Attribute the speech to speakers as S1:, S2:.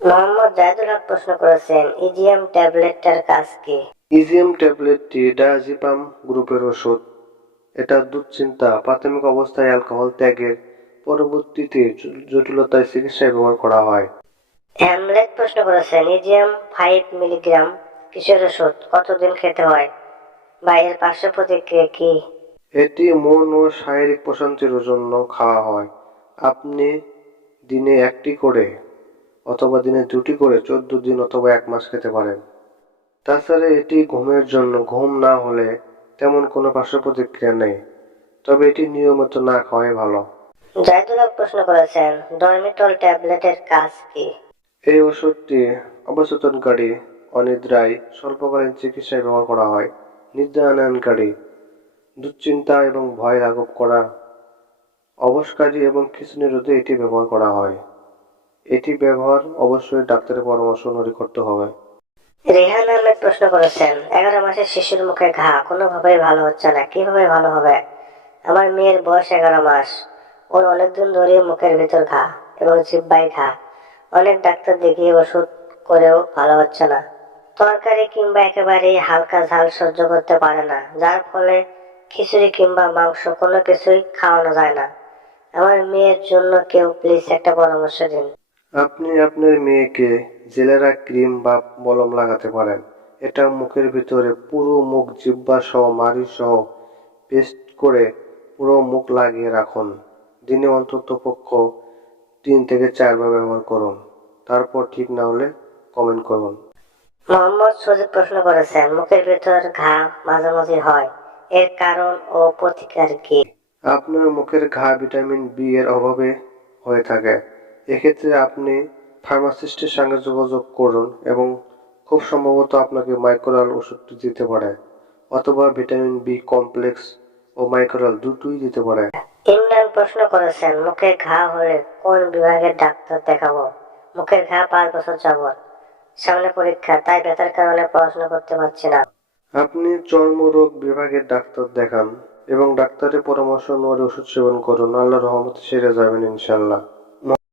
S1: মোহাম্মদ জাহিদুল হক প্রশ্ন করেছেন ইজিএম ট্যাবলেটটার কাজ কি?
S2: ইজিএম ট্যাবলেটটি ডায়াজিপাম গ্রুপের ওষুধ। এটা দুশ্চিন্তা প্রাথমিক অবস্থায় অ্যালকোহল ত্যাগের পরবর্তীতে জটিলতায় চিকিৎসায় ব্যবহার করা হয়।
S1: হ্যামলেট প্রশ্ন করেছেন ইজিএম ফাইভ মিলিগ্রাম কিশোর ওষুধ? কতদিন খেতে হয়? বা এর পার্শ্ব প্রতিক্রিয়া কি?
S2: এটি মন ও শারীরিক প্রশান্তির জন্য খাওয়া হয়। আপনি দিনে একটি করে অথবা দিনে দুটি করে চোদ্দ দিন অথবা এক মাস খেতে পারেন। তাছাড়া এটি ঘুমের জন্য ঘুম না হলে তেমন কোনো পার্শ্ব প্রতিক্রিয়া নেই তবে এটি নিয়মিত না খাওয়াই ভালো।
S1: জাহিদুল প্রশ্ন করেছেন ডরমিটল ট্যাবলেটের কাজ কি?
S2: এই ওষুধটি অবচেতনকারী অনিদ্রায় স্বল্পকালীন চিকিৎসায় ব্যবহার করা হয় নিদ্রায়নকারী দুশ্চিন্তা এবং ভয় লাঘব করা অবসকারী এবং খিঁচুনি রোধে এটি ব্যবহার করা হয়। এটি ব্যবহার অবশ্যই ডাক্তারের পরামর্শ অনুযায়ী করতে হবে।
S1: রেহান আহমেদ প্রশ্ন করেছেন, এগারো মাসের শিশুর মুখে ঘা কোনোভাবেই ভালো হচ্ছে না, কীভাবে ভালো হবে? আমার মেয়ের বয়স এগারো মাস। ওর অনেকদিন ধরে মুখের ভিতর ঘা এবং জিব্বাই ঘা। অনেক ডাক্তার দেখিয়ে ওষুধ করেও ভালো হচ্ছে না। তরকারি কিংবা একেবারেই হালকা ঝাল সহ্য করতে পারে না, যার ফলে খিচুড়ি কিংবা মাংস কোনো কিছুই খাওয়ানো যায় না। আমার মেয়ের জন্য কেউ প্লিজ একটা পরামর্শ দিন।
S2: আপনি আপনার মেয়েকে জেলেরা ক্রিম বা মলম লাগাতে পারেন। এটা মুখের ভিতরে পুরো মুখ জিব্বা সহ মাড়ি সহ পেস্ট করে পুরো মুখ লাগিয়ে রাখুন। দিনে অন্তত পক্ষ তিন থেকে চারবার ব্যবহার করুন। তারপর ঠিক না হলে কমেন্ট করুন।
S1: মোহাম্মদ সজিব প্রশ্ন করেছেন মুখের ভেতর ঘা মাঝে মাঝে হয় এর কারণ ও প্রতিকার কি?
S2: আপনার মুখের ঘা ভিটামিন বি এর অভাবে হয়ে থাকে। এক্ষেত্রে আপনি ফার্মাসিস্টের সঙ্গে যোগাযোগ করুন এবং খুব সম্ভবত আপনাকে মাইক্রোরাল ওষুধটি দিতে পারে অথবা ভিটামিন বি কমপ্লেক্স ও মাইক্রোরাল দুটোই দিতে পারে।
S1: ইমরান প্রশ্ন করেছেন মুখে ঘা হলে কোন বিভাগের ডাক্তার দেখাবো? মুখের ঘা পাঁচ বছর যাবত সামনে পরীক্ষা তাই ব্যথার কারণে পড়াশোনা করতে পারছি না।
S2: আপনি চর্মরোগ বিভাগের ডাক্তার দেখান এবং ডাক্তারের পরামর্শ অনুযায়ী ওষুধ সেবন করুন। আল্লাহ রহমতে সেরে যাবেন ইনশাল্লাহ